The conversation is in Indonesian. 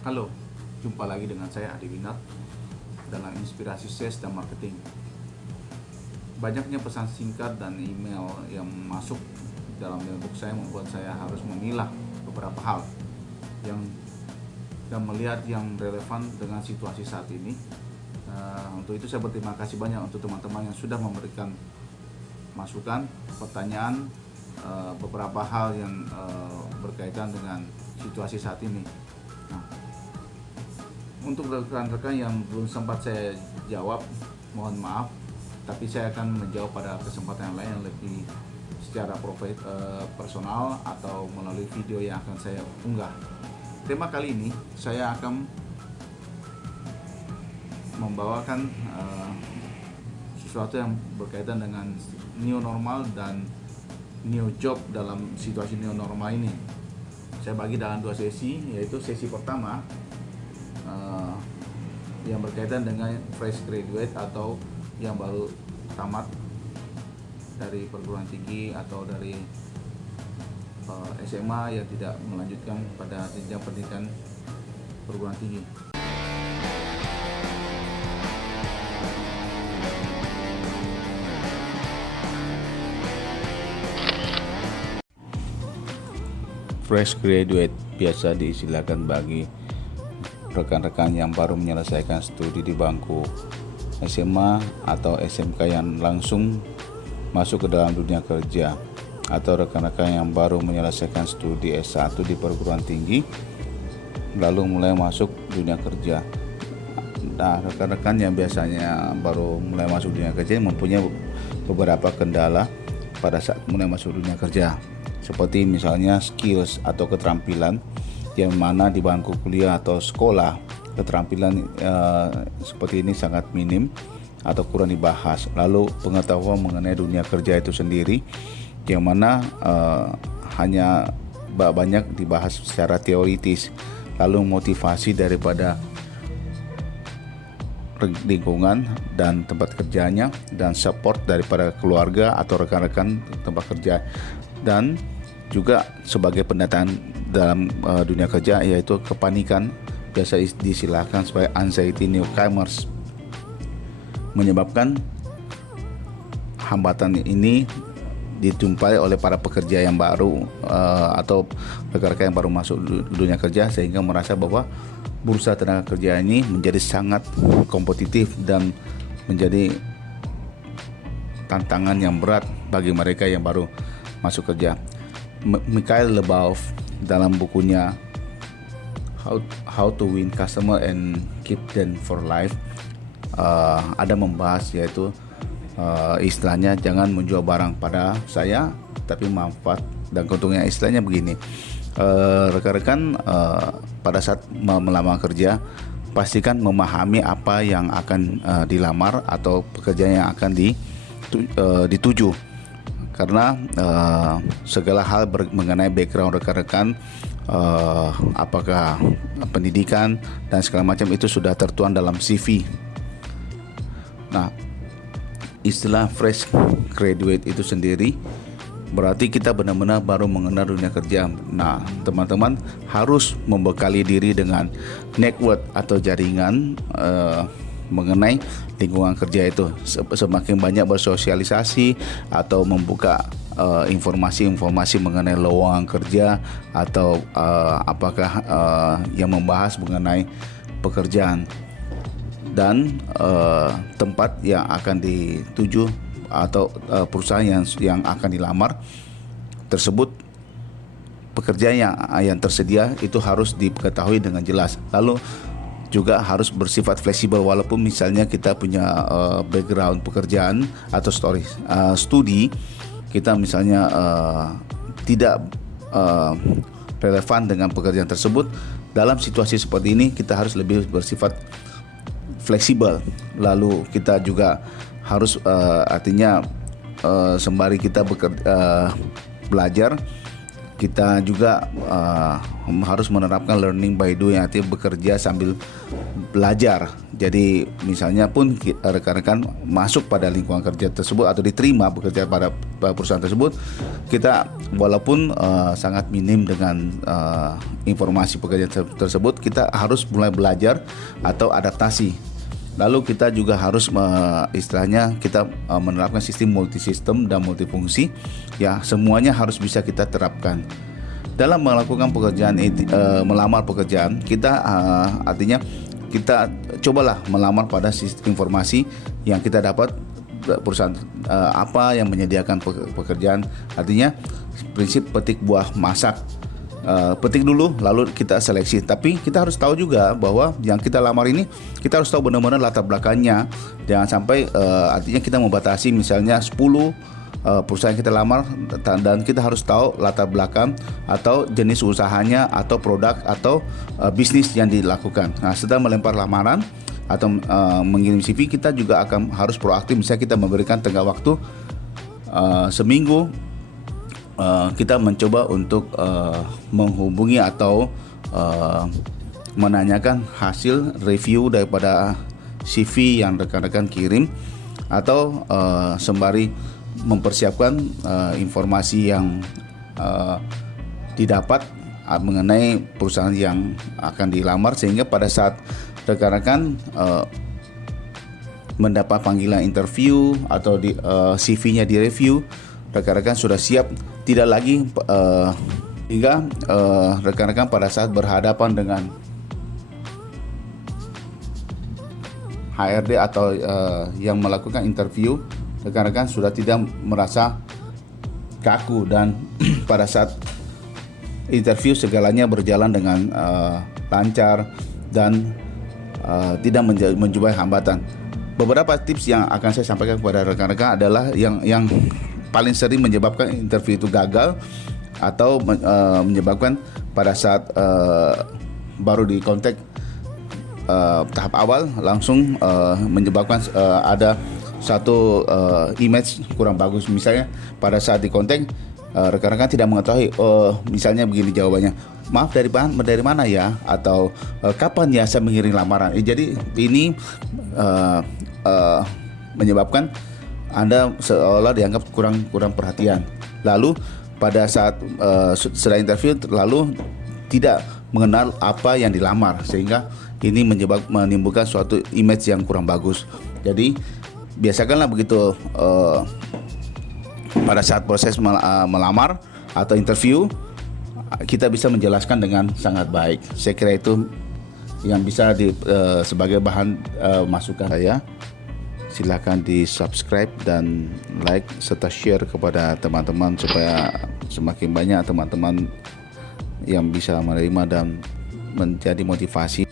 Halo, jumpa lagi dengan saya Adi Winat dalam Inspirasi Sales dan Marketing. Banyaknya pesan singkat dan email yang masuk dalam mailbox saya membuat saya harus memilah beberapa hal yang dan melihat yang relevan dengan situasi saat ini. Untuk itu saya berterima kasih banyak untuk teman-teman yang sudah memberikan masukan, pertanyaan, beberapa hal yang berkaitan dengan situasi saat ini. Nah, untuk rekan-rekan yang belum sempat saya jawab, mohon maaf, tapi saya akan menjawab pada kesempatan yang lain yang lebih secara personal atau melalui video yang akan saya unggah. Tema kali ini saya akan membawakan sesuatu yang berkaitan dengan new normal dan new job dalam situasi new normal ini. Saya bagi dalam 2 sesi, yaitu sesi pertama yang berkaitan dengan fresh graduate atau yang baru tamat dari perguruan tinggi atau dari SMA yang tidak melanjutkan pada jenjang pendidikan perguruan tinggi. Fresh graduate biasa diistilahkan bagi rekan-rekan yang baru menyelesaikan studi di bangku SMA atau SMK yang langsung masuk ke dalam dunia kerja, atau rekan-rekan yang baru menyelesaikan studi S1 di perguruan tinggi lalu mulai masuk dunia kerja. Nah, rekan-rekan yang biasanya baru mulai masuk dunia kerja mempunyai beberapa kendala pada saat mulai masuk dunia kerja, seperti misalnya skills atau keterampilan yang mana di bangku kuliah atau sekolah keterampilan seperti ini sangat minim atau kurang dibahas. Lalu pengetahuan mengenai dunia kerja itu sendiri yang mana hanya banyak dibahas secara teoritis. Lalu motivasi daripada lingkungan dan tempat kerjanya, dan support daripada keluarga atau rekan-rekan tempat kerja, dan juga sebagai pendataan dalam dunia kerja, yaitu kepanikan, biasa disilahkan sebagai anxiety newcomers, menyebabkan hambatan ini dijumpai oleh para pekerja yang baru atau rekan-rekan yang baru masuk dunia kerja, sehingga merasa bahwa bursa tenaga kerja ini menjadi sangat kompetitif dan menjadi tantangan yang berat bagi mereka yang baru masuk kerja. Mikhail Lebov dalam bukunya How to Win Customer and Keep Them for Life ada membahas, yaitu istilahnya jangan menjual barang pada saya tapi manfaat dan keuntungannya. Istilahnya begini, rekan-rekan pada saat melamar kerja pastikan memahami apa yang akan dilamar atau pekerjaan yang akan dituju, karena segala hal mengenai background rekan-rekan, apakah pendidikan dan segala macam itu sudah tertuang dalam CV. Nah, istilah fresh graduate itu sendiri berarti kita benar-benar baru mengenal dunia kerja. Nah, teman-teman harus membekali diri dengan network atau jaringan mengenai lingkungan kerja itu. Semakin banyak bersosialisasi atau membuka informasi-informasi mengenai lowongan kerja atau apakah yang membahas mengenai pekerjaan dan tempat yang akan dituju atau perusahaan yang akan dilamar tersebut, pekerjaan yang tersedia itu harus diketahui dengan jelas. Lalu juga harus bersifat fleksibel, walaupun misalnya kita punya background pekerjaan atau studi kita misalnya tidak relevan dengan pekerjaan tersebut. Dalam situasi seperti ini kita harus lebih bersifat fleksibel. Lalu kita juga harus artinya sembari kita belajar, kita juga harus menerapkan learning by doing, artinya bekerja sambil belajar. Jadi misalnya pun rekan-rekan masuk pada lingkungan kerja tersebut atau diterima bekerja pada perusahaan tersebut, kita walaupun sangat minim dengan informasi pekerjaan tersebut, kita harus mulai belajar atau adaptasi. Lalu kita juga harus istilahnya kita menerapkan sistem multisistem dan multifungsi, ya semuanya harus bisa kita terapkan. Dalam melakukan pekerjaan, melamar pekerjaan, kita artinya kita cobalah melamar pada sistem informasi yang kita dapat perusahaan apa yang menyediakan pekerjaan. Artinya prinsip petik buah masak. Petik dulu lalu kita seleksi. Tapi kita harus tahu juga bahwa yang kita lamar ini kita harus tahu benar-benar latar belakangnya. Jangan sampai artinya kita membatasi misalnya 10 perusahaan kita lamar dan kita harus tahu latar belakang atau jenis usahanya atau produk atau bisnis yang dilakukan. Nah, setelah melempar lamaran atau mengirim CV, kita juga akan harus proaktif. Misalnya kita memberikan tengah waktu seminggu, kita mencoba untuk menghubungi atau menanyakan hasil review daripada CV yang rekan-rekan kirim, atau sembari mempersiapkan informasi yang didapat mengenai perusahaan yang akan dilamar, sehingga pada saat rekan-rekan mendapat panggilan interview atau CV-nya direview, rekan-rekan sudah siap, tidak lagi hingga rekan-rekan pada saat berhadapan dengan HRD atau yang melakukan interview, rekan-rekan sudah tidak merasa kaku dan pada saat interview segalanya berjalan dengan lancar dan tidak menjumpai hambatan. Beberapa tips yang akan saya sampaikan kepada rekan-rekan adalah yang paling sering menyebabkan interview itu gagal atau menyebabkan pada saat baru di kontak tahap awal langsung menyebabkan ada satu image kurang bagus. Misalnya pada saat di kontak rekan-rekan tidak mengetahui, misalnya begini jawabannya, maaf dari mana ya, atau kapan ya saya mengirim lamaran. Jadi ini menyebabkan Anda seolah dianggap kurang perhatian. Lalu pada saat setelah interview lalu tidak mengenal apa yang dilamar, sehingga ini menimbulkan suatu image yang kurang bagus. Jadi biasakanlah begitu pada saat proses melamar atau interview, kita bisa menjelaskan dengan sangat baik. Saya kira itu yang bisa sebagai bahan masukan saya. Silakan di subscribe dan like serta share kepada teman-teman supaya semakin banyak teman-teman yang bisa menerima dan menjadi motivasi.